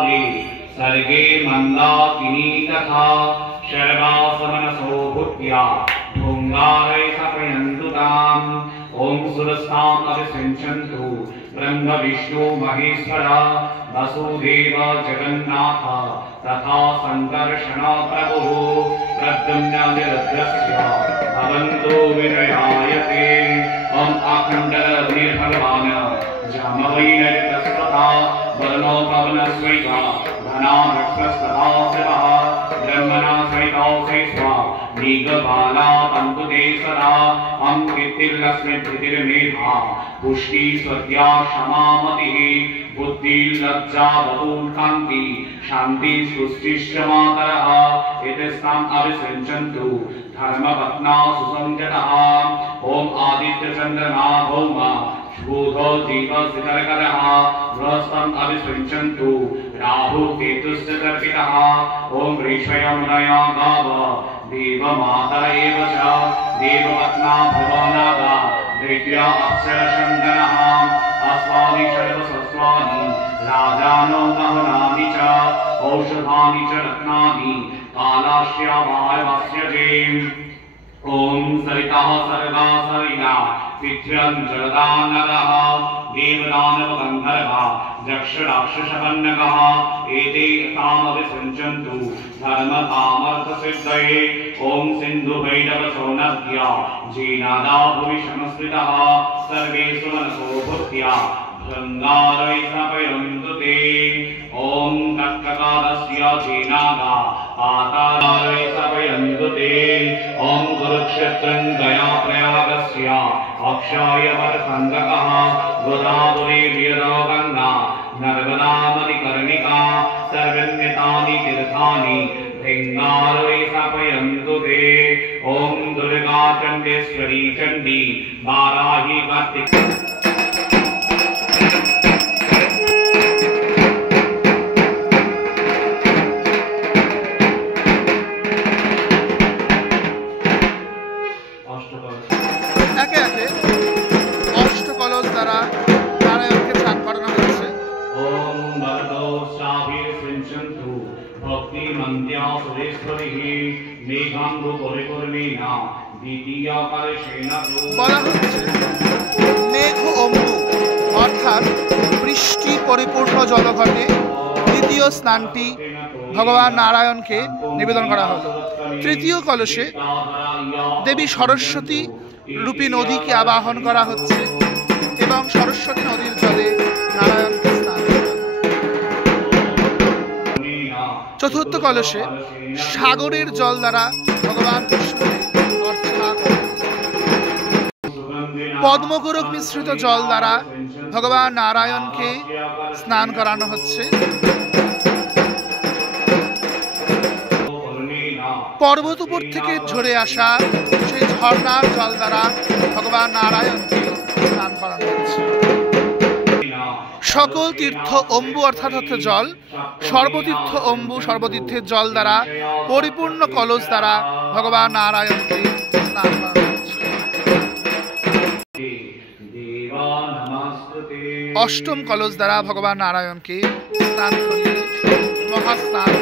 काले सर्गे मंदाकिनी तथा शर्वासमनसो भूत्या धूंगारै सपयन्तु ताम् ओम सुरस्ताम् अभिषिञ्चन्तु ब्रह्म विष्णु महेश्वर वसुदेव जगन्नाथ तथा संकर्षण प्रभु प्रद्युम्न निरुद्रस्य भवन्तु विनयायते ओम अखण्डरवि भगवान् जामवैनरितस्तथा वरुणो पवनस्वैता धनामृक्षस्तथा शिवः ब्रह्मणा सहितो सैस्वा नीगबाला तन्तुते सदा कीर्तिर्लक्ष्मीर्मेधा पुष्टि स्वद्या क्षमामतिः बुद्धिर्लज्जा बहुकान्ति शान्ति सुष्टिश्च मातरः एतस्ताम् अभिषिञ्चन्तु धर्मपत्ना सुसंजतः ओम आदित्यचन्द्रमा भौमा बुधो जीव सितर्करः बृहस्पतिम् अभिषिञ्चन्तु राहु केतुश्च तर्पितः ओम ऋषयमुनयो गाव देवमाता एव च देवपत्ना भुवनागा दैत्या अप्सरशन्दनः अश्वानि सर्वसस्वानि राजानो महनानि च औषधानि च रत्नानि कालाश्यावायवस्य जेम् ओम सरिता सर्गा सरिता पितृं जलदानरः देवदानव गन्धर्वा यक्ष राक्षसवन्नकः एते तामभिषिञ्चन्तु धर्मकामर्थसिद्धये ओम सिन्धुभैरवसो नद्या जीनादा भुवि संस्कृतः सर्वेषु मनसो भूत्या गङ्गारै सपयन्तु ते ओम तत्ककालस्य जीनादा पातालै सपयन्तु ते ओम कुरुक्षेत्रं गया प्रयागस्य अक्षय वरसङ्गकः गोदावरी वीरो गङ्गा नर्मदा मणिकर्णिका सर्वन्यतानि तीर्थानि धिङ्गारै सपयन्तु ते ओम दुर्गा चण्डेश्वरी चण्डी वाराही कार्तिकी বলা হচ্ছে মেঘ অম্বু অর্থাৎ বৃষ্টি পরিপূর্ণ জলঘটে দ্বিতীয় স্নানটি ভগবান নারায়ণকে নিবেদন করা হল। তৃতীয় কলসে দেবী সরস্বতী রূপী নদীকে আবাহন করা হচ্ছে এবং সরস্বতী নদীর জলে নারায়ণকে স্নান করা। চতুর্থ কলসে সাগরের জল দ্বারা ভগবান বিষ্ণুকে অর্চনা করা। পদ্মগোরক মিশ্রিত জল দ্বারা ভগবান নারায়ণকে স্নান করানো হচ্ছে। পর্বত উপর থেকে ঝরে আসা সেই ঝর্ণার জল দ্বারা ভগবান নারায়ণকে স্নান করানো হচ্ছে। সকল তীর্থ অম্বু অর্থাৎ জল, সর্বতীর্থ অম্বু সর্বতীর্থের জল দ্বারা পরিপূর্ণ কলস দ্বারা ভগবান নারায়ণকে স্নান করানো হচ্ছে। অষ্টম কলস দ্বারা ভগবান নারায়ণকে স্নান করিয়ে মহাস্নান